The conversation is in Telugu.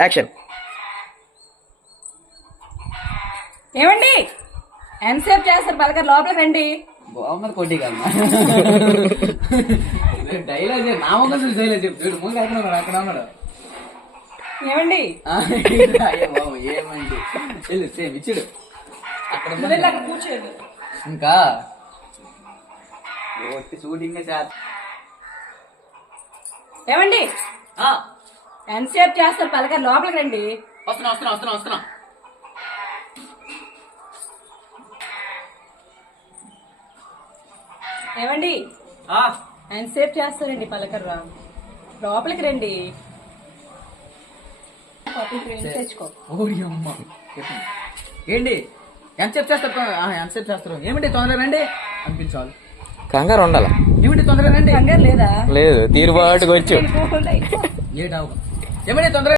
యాక్షన్. ఏమండి ఎంతసేపు చేస్తారు పలకర్ లోపలికి రండి. బాగున్నారు కొట్టి కన్నా డైలాగ్ చెప్పు, నా ముఖం చూసి డైలాగ్ చెప్పు. చూడు ముందు అక్కడ ఉన్నాడు. ఏమండి అయ్యో బాబు ఏమండి వెళ్ళు సేమ్ ఇచ్చుడు అక్కడ నువ్వు వెళ్ళి అక్కడ కూర్చోండి. ఇంకా షూటింగ్ ఏమండి ఎంతసేపు చేస్తారు పలకర్ లోపలికి రండి. వస్తున్నా ఏమండి ఎంతసేపు చేస్తారండి పలకర్రా లోపలికి రండి. తెచ్చుకో. ఓడి అమ్మ ఏంటి ఎంతసేపు చేస్తారు ఏమిటి తొందరగా రండి అనిపించాలి. కంగారు ఉండాల. ఏమిటి తొందరగా రండి. కంగారు లేదా? లేదు, తీరుబాటుగా వచ్చు. కూల్ అయిపో. లేట్ అవ్వక ఏమిటి తొందరగా